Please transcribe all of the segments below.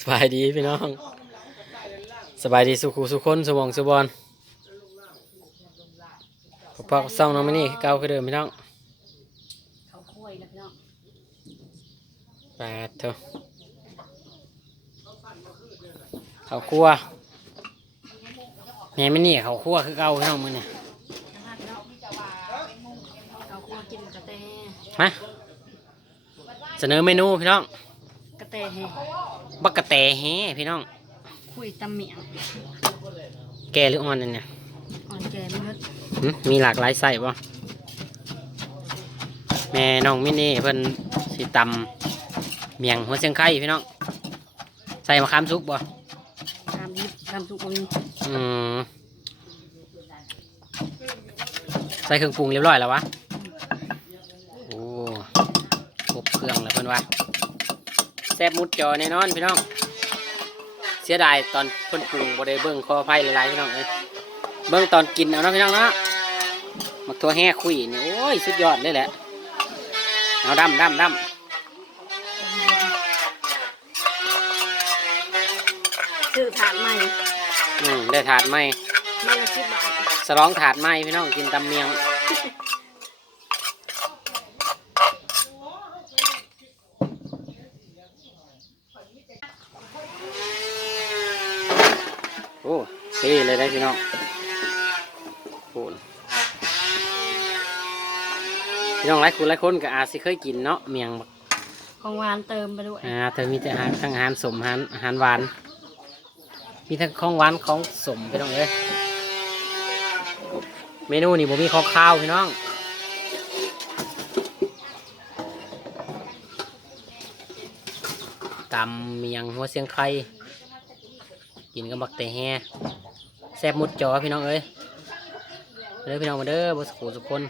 สบายดีพี่น้อง สบายดีสุขุสุขคนสมองสุบอลพอพอซ่องน้องมานี่เก่าคือเดิมพี่น้องเขาคุยแล้วพี่น้องแปดเถอะเขาครัวแม่ไม่นี่เขาครัวคือเก่าพี่น้องมือเนี่ยเขาคุยกินกระเตมาเสนอเมนูพี่น้อง กระเตแห้บักกะแตแฮพี่น้อง คุยตำเมียงแกหรืออ่อนเนี่ยอ่อนแกไม่ลดหึมีหลากหลายไส้ป่ะแม่น้องมินี่เพิ่นสิตำเมียงหัวเสียงไข่พี่น้อง ใส่มะขามสุกบ่ตามยิบตามสุกมีอืมใส่เครื่องปรุงเรียบร้อยแล้ววะ โอ้ครบเครื่องแล้วเพิ่นว่า แซ่บมุดจอแน่นอนพี่น้อง เสียดายตอนเพิ่นปรุงบ่ได้เบิ่งขออภัยหลายๆพี่น้องเอ้ยเบิ่งตอนกินเอาเนาะพี่น้องเนาะมักตัวแห่คุยนี่โอ้ยสุดยอดเลยแหละเอาดำดำดซื้อถาดใหม่ำอืมได้ถาดไหมไม่ละสิบบาทสลองถาดไหมพี่น้องกินตำเมียง โอ้ เท่เลยได้พี่น้องโอ้พี่น้องหลายคนหลายคนก็อาจสิเคยกินเนาะเมียงบักของหวานเติมไปด้วยอ่าเธอมีแต่อาหารทั้งอาหารสมอาหารอาหารหวาน มีทั้งของหวานของสมพี่น้องเอ้ยเมนูนี่ผมมีข้าวข้าวพี่น้องตำเมียงหัวเสียงไข่กินกับบักเตะแฮ แซ่บมุดจอพี่น้องเอ้ยมาเด้อพี่น้องมาเด้อบสกูสุกคน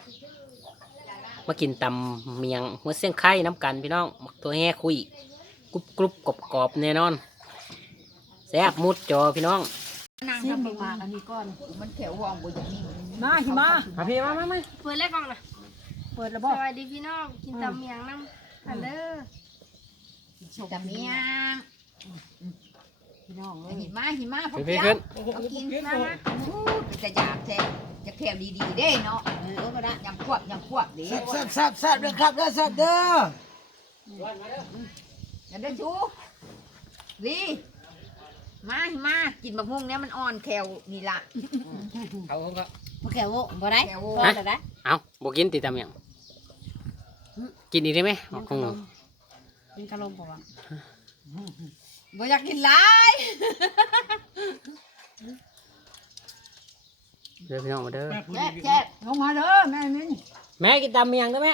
มากินตำเมียงหัวเสียงไข่น้ำกันพี่น้องมักตัวแห่คุยกรุบกรุบกรอบกรอบๆแน่นอนแซ่บมุดจอพี่น้องนางทำปากอันนี้ก่อน มันแถวห้องบ่อย่างนี้มาหิมะมาพี่มามามาเปิดแรกก่อนนะเปิดระสบบวัสดีพี่น้องกินตำเมียงน้ำอันเด้อแต่เมียง พี่น้องแต่หิมะหิมะพวกพี่พี่เจ้าขึ้นเอากินมามาจะอยากแท้จะแถวดีๆเด้เนาะเออก็ได้ยังควบยังควบเด้แซ่บแซ่บแซ่บเด้อครับเด้อแซ่บเด้ออย่าเดินชูดีมาหิมะกินบะฮุ่งเนี้ยมันอ่อนแขวนี่ล่ะเอาเขาก็โอเคโว้บ่ได้แขวพอแล้วได้เอาบกินติดตำเมียงกินอีกได้ไหมบอกคงเป็นกะลมป่าวะ บ่อยากกินหลายเด้อพี่น้องมาเด้อแซ่บแซ่บลงมาเด้อแม่มิ้นแม่กินตำเมียงได้ไหม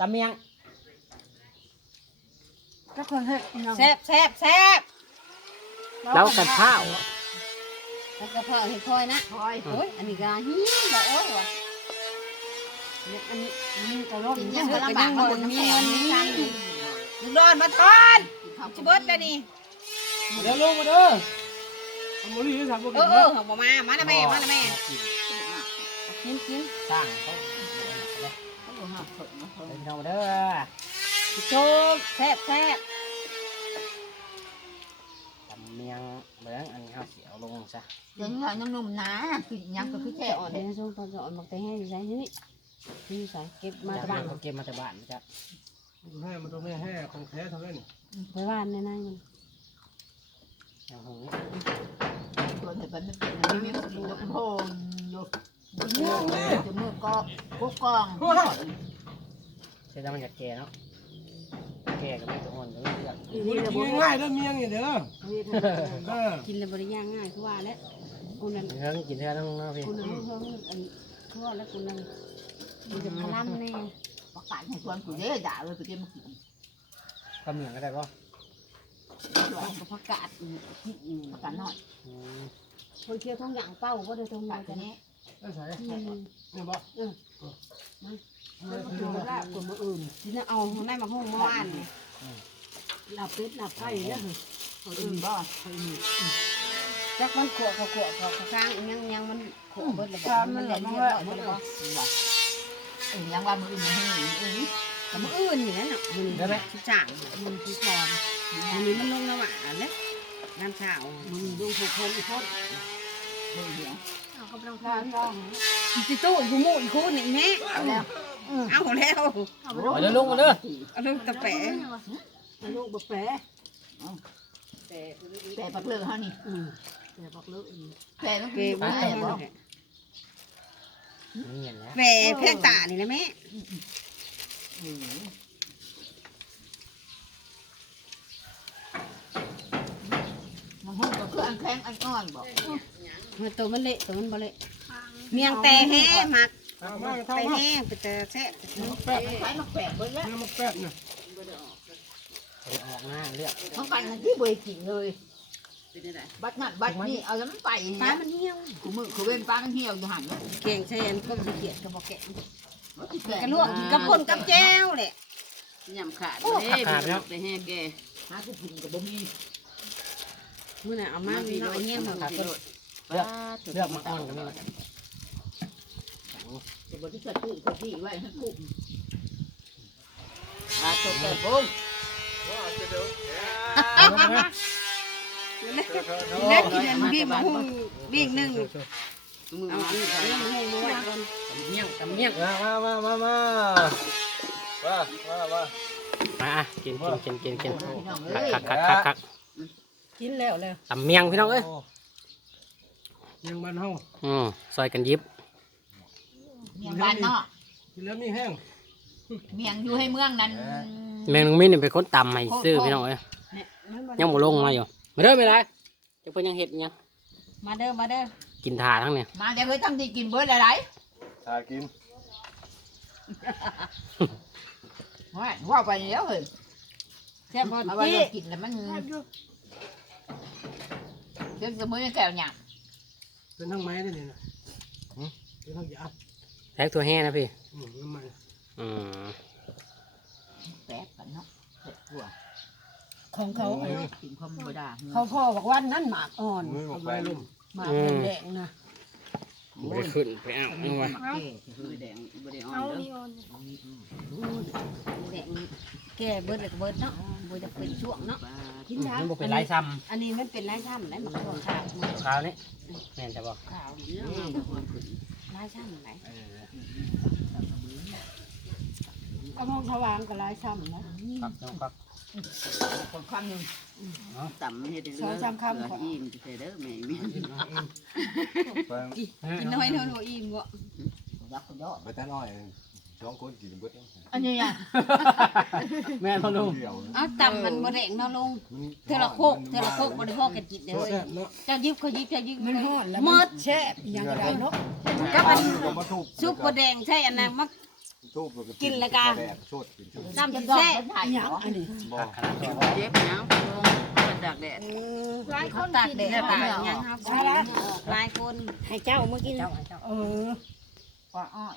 ตำเมียงก็คนเฮ็ดน้องแซ่บแซ่บแซ่บแล้วกันข้าวแล้วก็เพาะให้ค่อยนะคอยโอ้ยอันนี้ก็หิ้มบ่โอ้ยวะเนี่ยอันนี้อันนี้ก็ร้อนกินยัยังงก็ก็ลำลำบาบากกมามาบบนนมีน้ำแข็เงิงนมี นี่ลุงรอนมาทอนชิบดแล้วนี่เดี๋ยวลงมาเด้อเอาบุหรี่ให้ทำบุหเอรี่อเออของมา มานะแม่ มานะแม่กินกินสร้างเขาเด้อพี่น้องมาเด้อโชมแซ่บแซ่บตำเมียงเบื้องอันนี้เขาเสียวลงซะเดี๋ยวนี้เรายังหนุ่มนะกินยังก็คือแค่อ่อนเดี๋ยวช่วงตอนจะอ่อนมักแต่ให้ใช้นี่นี่ใส่เก็บมามาตะบ้าบ้านนเขาเก็บมาจากบ้านจ้ะ แม่มันต้องแม่แห่ของแท้เท่านั้นไปบ้านในนั้นมันอย่างหงตัวเห็นแบบไม่เป็นไม่มีคนดูโหนอยู่เนื้อเนื้อจนเนื้อก็กุ๊กกองใช่แต่มันจะแก่เนาะแก่ก็ไม่ตัวอ่อนก็ไม่เลือกบุหรี่ง่ายๆเด้อเมียงนี่เด้อเออกินเลยบริย่างง่ายคือว่าแล้วกูนั่นเฮิงกินเท่าต้องเนาะพี่กูนั่นเพิ่มอันทั่วแล้วกูนั่นมันจะพลัมแน่ ประกาศให้ชวนกูเด้ด่าเลยไปเก็บมากินตำเมียงก็ได้ป่ะกับผักกาดประกาศหน่อยอืมคนเคี้ยวท้องอย่างเป้าก็ได้ท้องปามาดจะนี้ได้ใส่นี่นี่บ่คนมาอื่นที่นั่นเอาได้มาห้องเมื่อวานหลับเป็ดหลับไก่เนี่ยอื่นบ่จักมันขวบขวบขวบข้างยังยังมันขวบเบิดเลยมันเรียนเรียนบ่เบิดบ่ เออยังว่ามืออื่นมาให้อื่นกับมืออื่นอยู่แล้วเนาะมันได้ไหม ที่จ่างมันที่คอนอันนี้มันลงระหว่างแล้วน้ำเช้ามันลงผูกคนอีกคนเบิ่งเดียวเอาก็ต้องการต้องจิตู้กูมู่อีกคู่นี่แม่เอาแล้วเอาแล้วมาเด้อลุงมาเด้อ เอาลูกตะแปะลูกบะแปะแต่ปักเลือกเฮานี่อืมแต่บอกเลิกอีกแต่ต้องเกกินว่าแต่บ่ นี่เห็นแล้วแปะแพงตานี่นะแม่มันหุ้มก็คืออันแข็งอันอ่อนบ่มันตัวมันเละตัวมันบ่เละเมียงแต่แห้มักเอามาแต่เท่ามาแห้ไปแต่แซ่บแป๊บใช้มาแปะเบิ่งแล้วน้ำมันแป๊บเนี่ยเอาออกหน้าเลือกทั้งกันมันที่บ่ได้กินเลย บัดนั้นบัดนี้เอาแล้วมันไปปลานะมันเหี่ยวกูมือกูเว้นปลากันเหี่ยวอยู่หั่นเนาะเก่งเช่นพวกสิเกียดกับบ่แกงกกระลวกกับป่นกับแจ้วแหละยำขาดโอ้ขาดแล้วไปแห้แกหากูกินก็บ่มีมื้อน่ะเอามามีน้อยเงี้ยหมดขาดเลือกเลือกเลือกมาอ่อนกันนี่ก็บ่ได้ใส่ตู้ใส่ที่ไว้ให้กูปลาตกแต่ปุ้มเล็กกินอันบีบหุ้งบีบหนึงมือเอามาอันนี้เอาหุ้งมาไว้ก่อนเมี่ยงตำเมี่ยงมามามามามาว่าว่าวมาอะกินกินกินกินกินพี่น้องคัเอ้กคักคักคักกินแล้วแล้วตำเมี่ยงพี่น้องเอ้ยยังบ้านเฮาอืมซอยกันยิบเมียงบ้านเนาะกินแล้วมีแห้งเมียงอยู่ให้เมืองนั้นแมงนุงมินนี่เป็นคนตำให้ซื้อพี่น้องเอ้ยยังบ่ลงมาอยู่ มาเด้อไม่ไรจะเพิ่นยังเฮ็ดอิหยังมาเด้อมาเด้อกินทาทั้งเนี่ยมาเดี๋ยวเฮ้ยทำที่กินเบิดหลายชากินๆว่าว่าไปแล้วเฮ้ยแซ่บบ่มาว่าจี้เรากินแล้วมันเดี๋ยวสมมติแก้วหยาบเป็นทั้งไม้ได้นี่นะเป็นทั้งยาแท็กตัวแห้นะพี่อืมน้ำมันอืมแป๊บกันเนาะเผ็ดกลัว ของเขากินความธรรมดาเขาพ่อบอกว่านั่นหมากอ่อนมือบอกไปลุ่มหมากแดงๆนะบ่ได้ขึ้นไปเอามีเอาไว้หมักเก้คือแดงบ่ได้อ่อนเด้อแดงแก่เบิดแล้วก็เบิดเนาะบ่จะเป็นช่วงเนาะปลากินได้มันบ่เป็นไรซ้อันนี้มันเป็นลายช่ำได้มันตัวขาวำคราวนี้แม่นจะบอกขาวเนี่ยเอาความขึ้นลายช่ำไหนเอามองทวารกับลายซ้ำนะ ครับน้องครับ คนคำหนึ่งต่ำเฮ็ดได้เด้ออิ่มจะเด้อแม่แม่ไปกินน้อยเท่าหนูอิ่มบ่ยักษ์ก็ย่อไปแต่น้อยสองคนกินเบิดอันนี้อะแม่นพ่อลุงเดียวเอาตำมันบ่แดงเนาะลุงเทอละโคกเทอละโคกบ่ได้พอกันกินเด้อแซ่บเนาะเจ้ายิบเขายิบเจ้ายิบมันห่อนแล้วหมมันดแช่บอย่างไรเนาะกับอันก็มาทุบซุปบ่แดงใช่อันนั้นมัก ทุบกินแล้วกันแดดโชดกินชุดน้ำจะจิ้มย่อแซ่คนถ่ายอเหย่างรออันนี้บ่เจ็บหยังลงมาจากแดดหลายคนตากแดดตากหยังครับหลายคนให้เจ้ามากินเออปลาอ้อย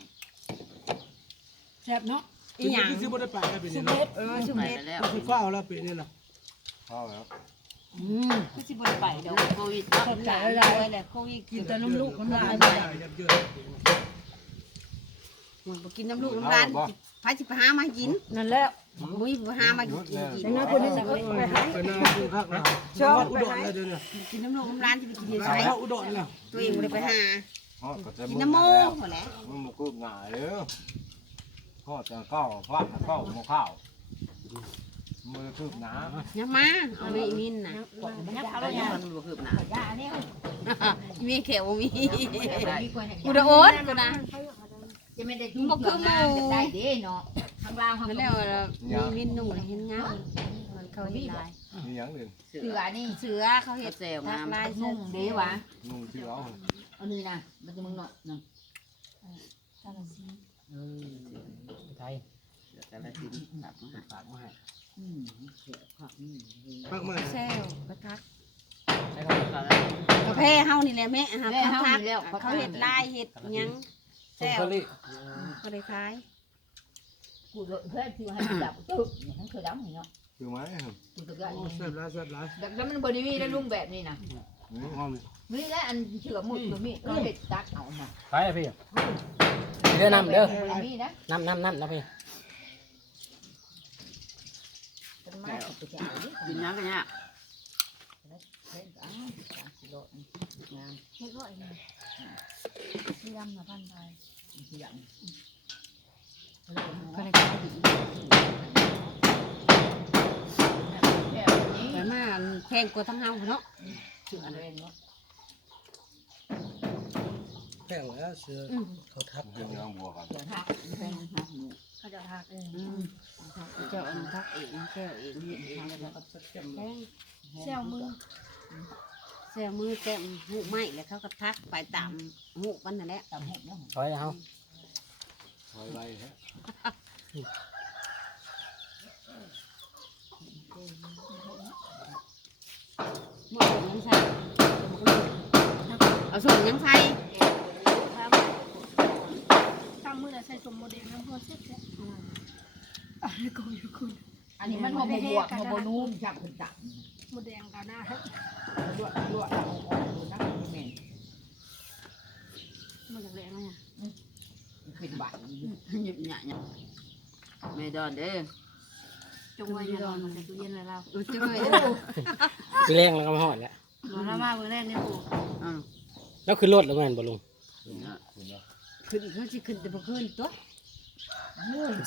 แซ่บเนาะอีหยังที่ซื้อบ่ได้ปากได้เป็นสุนี่เม็เนาะดเออสุไปเม็ดแล้วคือฟ้าเอาแล้วเป็นนี่นะเข้าแล้วอืมคือสิบ่ได้ไปดอกโควิดขอบใจหลายแหละโควิดกินแต่น้ำลูกน้ำลาย ไม่ไปได้ยับเยินมันบ่กินน้ำลูกน้ำร้านพาสิไปหามากินนั่นแหละมุ้ยไปหามากินกินดังนั้นคนนี้จะไปหาไปนาคือคักนะชอบอุดรเลยเดี๋ยวนี้กินน้ำลูกน้ำร้านที่ไปกินไปใส่เข้าอุดรแล้วตัวเองบ่ได้ไปหาฮอดก็จะกินน้ำโมหมดแล้วมันบ่กูง่ายเด้อฮอดจะเข้าฟ้าเข้าหม้อข้าวมือคืบหนาอย่ามาเอาไม่มินน่ะยักษ์แล้แล้ววยัยังงมันบ่คืบหน้ายาเนี่ยมีเขียวมีมีคนกูได้โอ๊ตกูนะ จะไม่ได้ดูเครื่องงานจะได้เด้เนาะทางล่างเขามันก็แล้วมีมินนุ่งเห็นงามมันเขาเห็นลายมีหยังเด่นเสืเสืออนี่เสือเขาเห็นเซลทัมากลายนุ่นุ่งงเด้วะนุ่งชื่อเอาอันนี้นะมันจะมึงเนาะนะไทยแต่ละทีตับมาฝากมาให้อืมเสือผักนี่มากมายเซลกระทักใช้คำว่ากาแฟเฮานี่แหละแม่ฮะแม่เขาเฮาทักมีแล้วเขาเห็ดลายเห็ดหยังเซ สมคลิบ่ได้ขาย cụ đội thế thì hai đạp tự hắn thời đóng này nó อยู่ไหมครับ cụ thực lá ra lá. Đặt lắm nó bờ đi ra luôn vẹn này nè. นี่ห้องนี่ nghĩ ra ăn chữa một rồi mị nó hết tác ảo mà. ขายอะพี่เดือนนำเด้อ bờ ừ. đi mị đó. นำนำนำนะพี่ cái mai của cái chả กินยังกันเนี่ย เล่นอ้าวสามกิโลนี่งามเฮ็ดร้อยเลยยำน่ะพันไปเสียงก็เลยขายดีแค่นี้แต่มาแพงกว่าทั้งเฮาเนาะเชื่ออะไรเนาะแป้งแล้วเสืออืมเขาทับกินเนื้อวัวกันเดี๋ยวทักแค่นี้ทักหมูเขาจะทักเองอืมเจ้าอันทักเองแก้วเองเฮ็ดเองแพงแซวมือ แซวมือแก้มหูไม้แล้วเขาก็ทักไปตามหูมันนั่นแหละตำเห็ดเนาะถอยเอาไว้ไว้ฮะหมดยังใส่เอาส่วนยังใส่ทำมือใส่สมโมเดลน้ำพอเสร็จแล้วอะก็อยู่คุณอันนี้มันโมบวกโมบนูนจับขึ้นจับโมเดลกันหน้า ลวดลวดเอาออกดูนักนี่แม่มันจะแรงไหมอะเป็นบัตรหยิบหยะหยะไม่ดอนเด้อจงไว้ยาดอนใส่ตู้เย็นเลยเราเออจะเลยคือแรงแล้วก็มาหอดแล้วหมอละมาเมื่อแรกเนี่ยปู่อืมแล้วคือรถแล้วแม่นบ่ลุงคุณนะคุณนะขึ้นเขาสิขึ้นแต่บ่ขึ้นตัว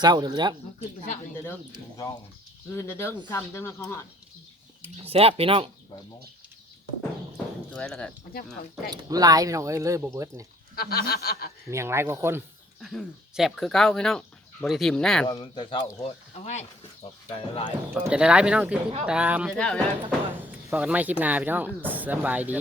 เศร้าเดี๋ยวมันจะมันขึ้นไปเช้าคืนเลยเด้อคุณช่องคืนเด้อคำจังนั้นเขาหอดแซ่บพี่น้องใบมง สวยแล้วก็มันจะเข้าใจมันหลายพี่น้องเอ้ยเลยบ่เบิดนี่เมียงหลายกว่าคนแซ่บคือเก่าพี่น้องบริทิมแน่นว่ามันจะเศร้าโคตรเอาไว้ตกใจหลายขอบใจหลายๆพี่น้องที่ติดตามเดี๋ยวเท่าแล้วพบกันใหม่คลิปหน้าพี่น้องสำบายดี